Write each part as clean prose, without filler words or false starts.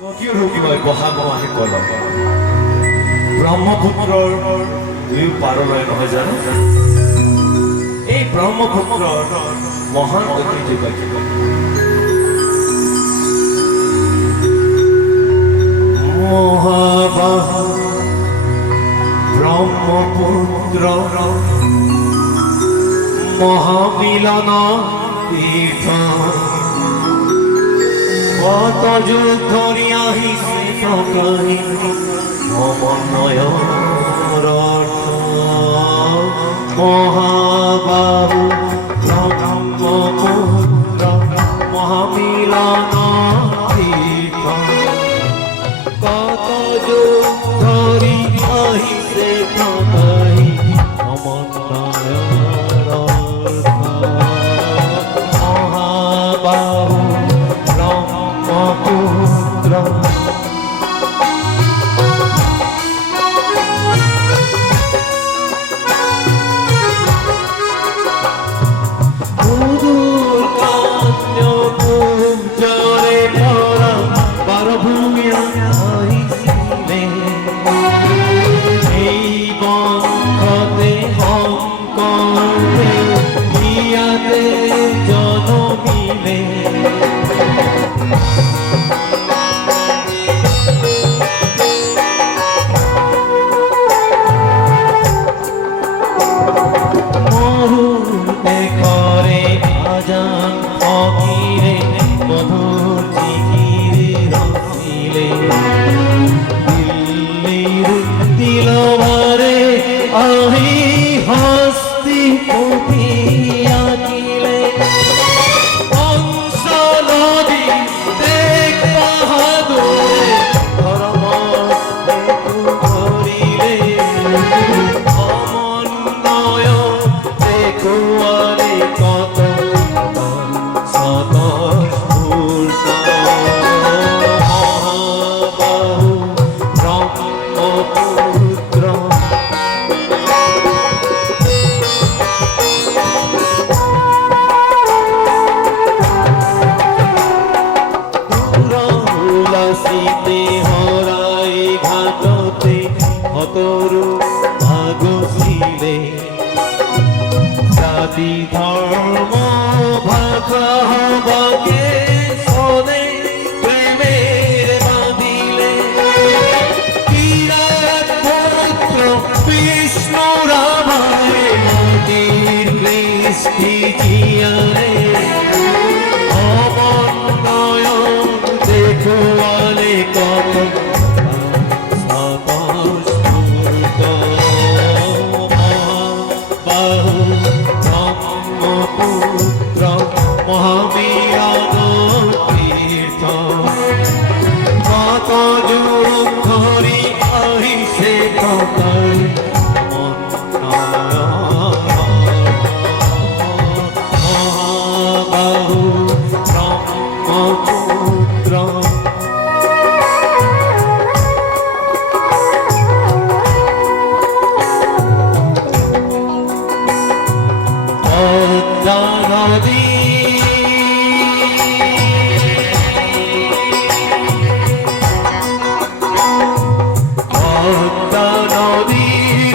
বহাগমাহে call ব্ৰহ্মপুত্ৰৰ দুয়ো পাৰলৈ নহয় জানো এই ব্ৰহ্মপুত্ৰৰ মহান ঐতিহ্য মহাবাহু ব্ৰহ্মপুত্ৰ মহামিলন তীৰ্থ কত যুগ ধৰি আহিছে কাহিনী সমন্বয়ৰ মহাবাহু ব্ৰহ্মপুত্ৰ মহামিলন তীৰ্থ কত যুগ ধৰি আহিছে কাহিনী সমন্বয়ৰ মহাবাহু ব্রহ্মপুত্র সুদূর কাঞ্চনজলে ভরা বারভূমিয়া আহিছিলে এই বংশতে শংকৰে ইয়াতে জনমিলে করে আজান ফকিরে মধুর জিকিরে রসিলে দিল্লির দিলবারে আহি হস্তি পুথিয়া কিলে কংস নদী দেখ বাহাদুরে ধর্ম ধরিলে সমন্বয় দেখুয়ারে কত স্বতঃস্ফূর্ত মহাবাহু ব্রহ্মপুত্র উল্লাসিতে হরাই ঘাটতে হতরু ভাগছিলে জাতি ধর্ম ভাষা হবাকে সদে প্রেমের বাঁধিলে বিরাট পুত্র বিষ্ণু রামায় নদীর কৃষ্টি জিয়ারে অমন্বয় দেখুয়ালে কত স্বতঃস্ফূর্ত মহাবাহু ব্রহ্মপুত্র মহামিলন তীর্থ কত যুগ ধৰি আহিছে কাহিনী মহাবাহু ব্রহ্মপুত্র নদী নদী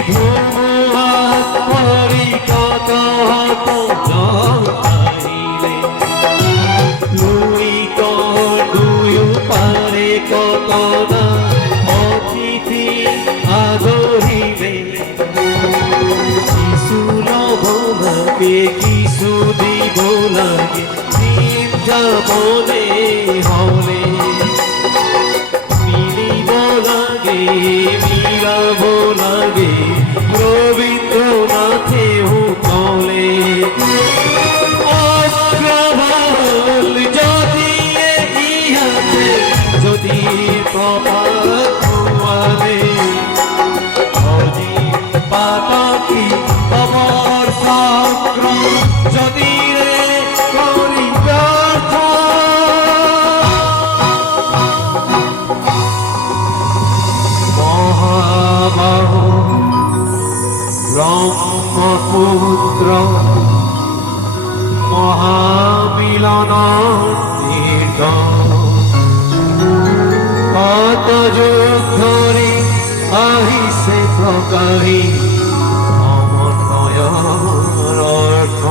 ধুমুহাত পৰি কত হত আহিলে লুই দুয়ো পাৰে কত না অতিথি আদৰিলে কিছু লব লাগে কিছু দিব লাগে দিন যাবলে হলে মিলিব লাগে মিলাব লাগে রবীন্দ্রনাথেও বলে অগ্রভাল যদি ইহাতে যদি প্রভাত হওয়ালে পাতকি অমর চক্র যদি রে করি ব্যর্থ মহাবাহু ব্রহ্মপুত্র মহামিলন তীর্থ সকাহি সমন্বয়ৰ অৰ্থ